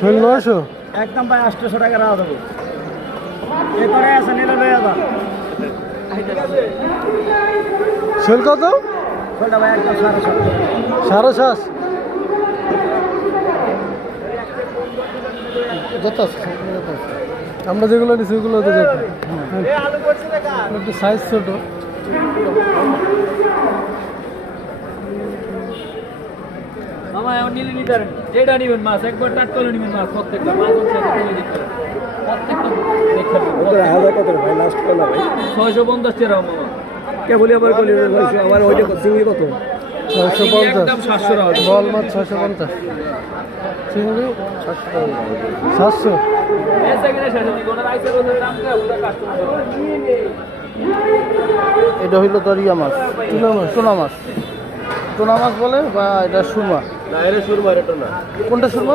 শৈল 900 একদম ভাই 800 টাকা রাখা দেবো এরপরে আছে নিলে লয়ে যাবা শৈল কত শৈলটা ভাই একদম 750 750 যত আমরা যেগুলো নিচ্ছি ওগুলো তো যত একটু সাইজ ছোট মামা এখন নিলে নিতে পারেন যেটা নিবেন মাছ একবার টাটকা নিবেন মাছ প্রত্যেকটা মাছ প্রত্যেকটা দেখতে ভাই লাস্ট কলা ভাই 650 টাকা মামা কে বলি আবার বলি আমার ওইটা চিংড়ি কত একদম 700 টাকা বল মাছ 650 চিংড়ি 700 এসে গেলে শেষে দিব না রাইসের ওদের দাম কে পুরো কাস্টমার এটা হইলো দরিয়া মাছ টুনা মাছ বলে বা এটা সুরমা না এটা সুরমা এটা না কোনটা সুরমা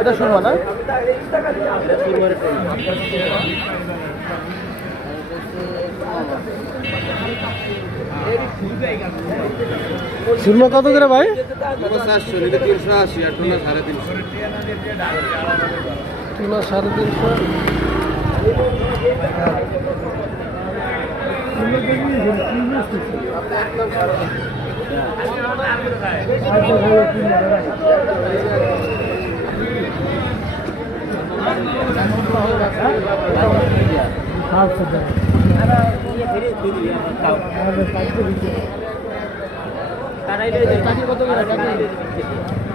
এটা সুরমা না সুরমা কত করে ভাই 700 এটা 380 আর টুনা 350 টুনা 350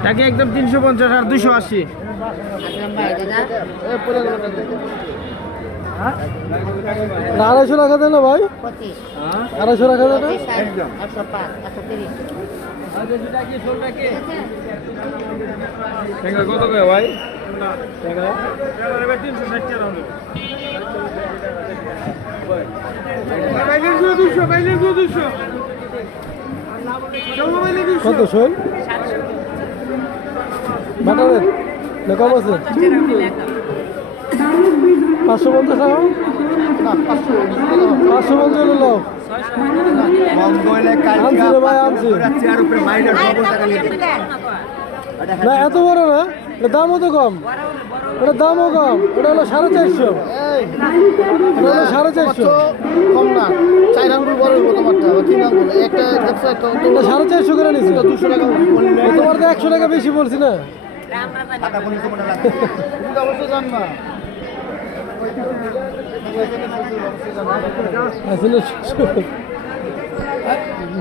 টাকা একদম 350 আর 280 250 রাখা দেয় না ভাই 250 রাখা দেয় না একদম 130 কত করে ভাই কত শোন বাটারের না কম আছে 550 টাকা না 550 হলো আনছি রে ভাই আনছি না এত বড় না এটা দামও তো কম এটা দামও কম এটা হলো 450 এটা হলো 450 কম না 4 আঙ্গুল বড় মতো মাত্রা 3 আঙ্গুল একটা দেখছো একটা এটা 450 করে নিছি 200 টাকা তোমার তো 100 টাকা বেশি বলছি না টাকা বলে তো মনে লাগে তুমি তো অবশ্যই জানবা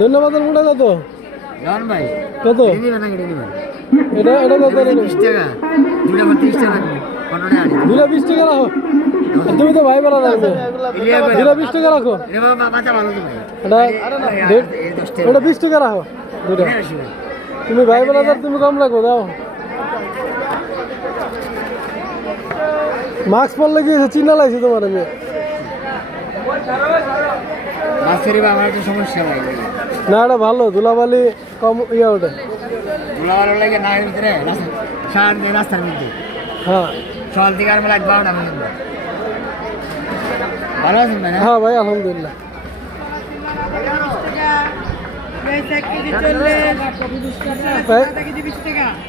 ধন্যবাদের মোটা কত জান ভাই কত নিবে না কেটে নিবে এটা কত 20 টাকা দুইটা 30 টাকা দুইটা 20 টাকা রাখো আর তুমি তো ভাই বলা লাগবে দুইটা 20 টাকা রাখো এ বাবা বাচ্চা ভালো তুমি এটা 20 টাকা রাখো দুইটা তুমি ভাই বলা তুমি কম রাখো দাও মাস্ক পরলে কি চিনা লাগছে তোমার আমি মাছেরই বা আমার তো সমস্যা নাই না এটা ভালো ধুলাবালি কম ইয়া ওটা ভালো লাগে না এর ভিতরে রাস্তার মধ্যে হ্যাঁ সকাল থেকে আর মেলা 12টা পর্যন্ত ভালো আছেন ভাই হ্যাঁ ভাই আলহামদুলিল্লাহ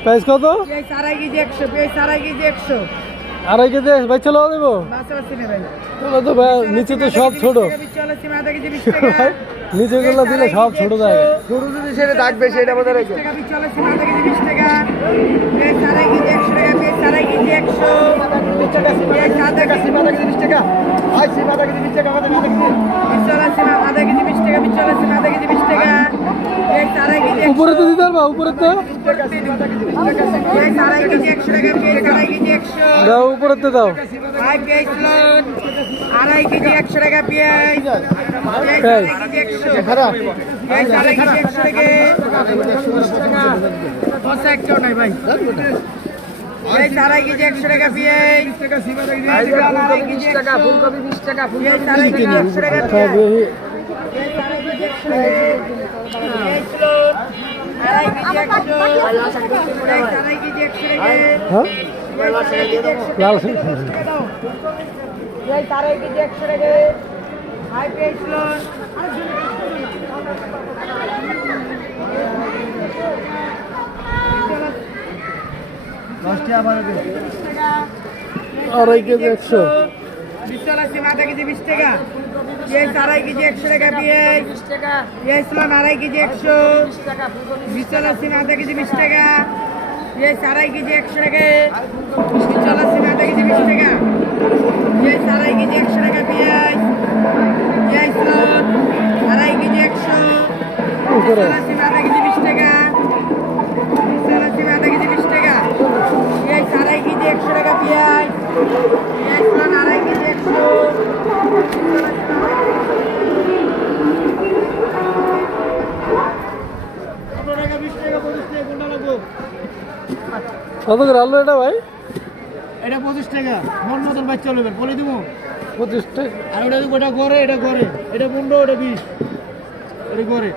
প্রাইস কত 2.5 কেজি ভাই চলো দেবো তো ভাই নিচে তো সব ছোট নিচে গুলো দিলে সব ছোট থাকে শুরু যদি সেটা থাকবে সেটা বোধ রেখে উপরে তো দিতে পারবা উপরে তো দাও উপরে তো দাও 2.5 কেজি 100 টাকা পেঁয়াজ খারাপ নাই ভাই 2.5 কেজি 100 টাকা পেঁয়াজ 2.5 টাকা ফুলকপি 20 টাকা ফুলকপি 100 টাকা 10 টাকা বাড়াবে। 2.5 কেজি 100। বিশাল আছে আধা কেজি 20 টাকা। পেঁয়াজ 2.5 কেজি 100 টাকা পেঁয়াজ। 20 টাকা। পেঁয়াজ 2.5 কেজি 100 টাকা। বিশাল আছে আধা কেজি 20 টাকা। পেঁয়াজ 2.5 কেজি 100 টাকা। বিশাল আছে আধা কেজি 20 টাকা। পেঁয়াজ 2.5 কেজি 100 টাকা পেঁয়াজ। পেঁয়াজ 2.5 কেজি 100। উপরে বিশাল আছে আধা কেজি 20 টাকা। বিশাল আছে আধা কেজি 20 টাকা। পেঁয়াজ 2.5 কেজি 100 টাকা পেঁয়াজ। পেঁয়াজ 2.5 কেজি 100। কত করে আলু এটা ভাই? এটা 25 টাকা মন মতন বাচ্চা চলবে বলে দিব 25 টাকা। আর ওটা গড়ে এটা গড়ে এটা 15 ওটা 20 এটা গড়ে